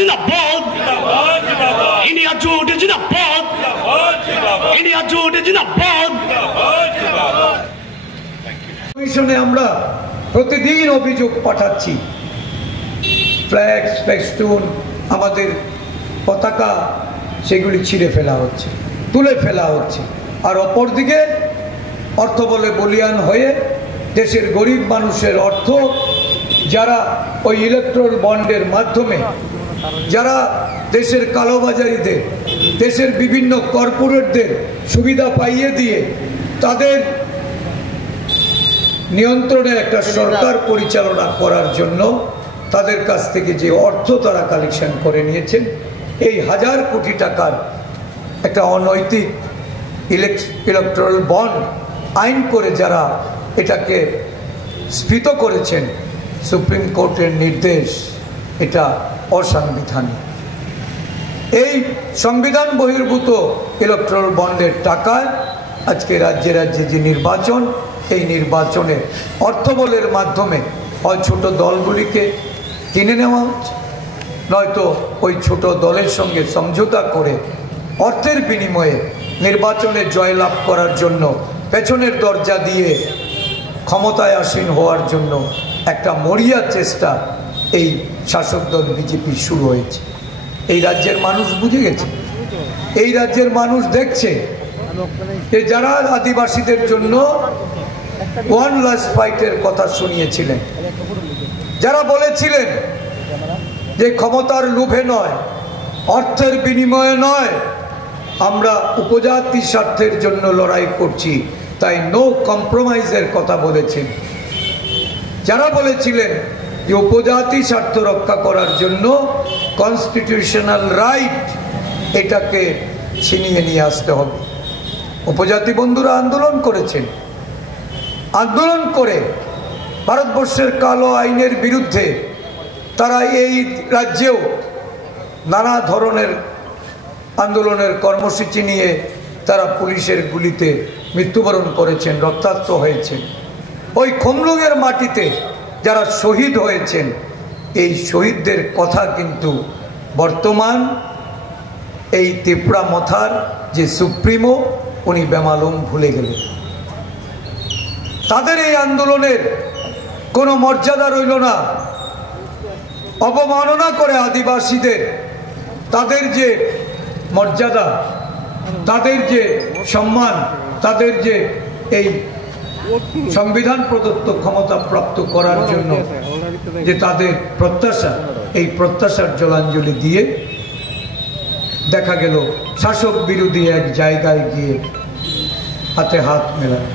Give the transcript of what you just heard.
जिंदाबाद इंडिया जोट जिंदाबाद इंडिया जोट जिंदाबाद কমিশনে আমরা প্রতিদিন অভিযোগ পাঠাচ্ছি ফ্ল্যাক্স ফেস্টুন আমাদের পতাকা সেগুলি ছিঁড়ে ফেলা হচ্ছে তুলে ফেলা হচ্ছে আর অপরদিকে অর্থ বলে বলিয়ান হয়ে দেশের গরিব মানুষের অর্থ যারা ওই ইলেকট্রাল বন্ডের মাধ্যমে যারা দেশের কালোবাজারিদের দেশের বিভিন্ন কর্পোরেটদের সুবিধা পাইয়ে দিয়ে তাদের নিয়ন্ত্রণে একটা সরকার পরিচালনা করার জন্য তাদের কাছ থেকে যে অর্থ তারা কালেকশন করে নিয়েছেন এই হাজার কোটি টাকার একটা অনৈতিক ইলেকট্রাল বন্ড আইন করে যারা এটাকে স্ফীত করেছেন সুপ্রিম কোর্টের নির্দেশ এটা অসাংবিধানিক। এই সংবিধান বহির্ভূত ইলেকট্রাল বন্ডের টাকায় আজকে রাজ্যে রাজ্যে যে নির্বাচন এই নির্বাচনে অর্থবলের মাধ্যমে হয় ছোট দলগুলিকে কিনে নেওয়া হচ্ছে নয়তো ওই ছোট দলের সঙ্গে সমঝোতা করে অর্থের বিনিময়ে নির্বাচনে জয়লাভ করার জন্য পেছনের দরজা দিয়ে ক্ষমতায় আসীন হওয়ার জন্য একটা মরিয়া চেষ্টা এই শাসক দল বিজেপি শুরু হয়েছে। এই রাজ্যের মানুষ বুঝে গেছে, এই রাজ্যের মানুষ দেখছে যে যারা আদিবাসীদের জন্য ওয়ান লাস্ট ফাইটের কথা শুনিয়েছিলেন, যারা বলেছিলেন যে ক্ষমতার লোভে নয় অর্থের বিনিময়ে নয় আমরা উপজাতি স্বার্থের জন্য লড়াই করছি তাই নো কম্প্রোমাইজের কথা বলেছেন, যারা বলেছিলেন যে উপজাতি স্বার্থ রক্ষা করার জন্য কনস্টিটিউশনাল রাইট এটাকে ছিনিয়ে নিয়ে আসতে হবে। উপজাতি বন্ধুরা আন্দোলন করেছেন, আন্দোলন করে ভারতবর্ষের কালো আইনের বিরুদ্ধে তারা এই রাজ্যেও নানা ধরনের আন্দোলনের কর্মসূচি নিয়ে তারা পুলিশের গুলিতে মৃত্যুবরণ করেছেন, রক্তাক্ত হয়েছেন। ওই খুমলুঙের মাটিতে যারা শহীদ হয়েছেন এই শহীদদের কথা কিন্তু বর্তমান এই ত্রিপুরা মথার যে সুপ্রিমো উনি বেমালুম ভুলে গেলেন। তাদের এই আন্দোলনের কোনো মর্যাদা রইল না, অবমাননা করে আদিবাসীদের তাদের যে মর্যাদা তাদের যে সম্মান তাদের যে এই সংবিধান প্রদত্ত ক্ষমতা প্রাপ্ত করার জন্য যে তাদের প্রত্যাশা এই প্রত্যাশার জলাঞ্জলি দিয়ে দেখা গেল শাসক বিরোধী এক জায়গায় গিয়ে হাতে হাত মেলায়।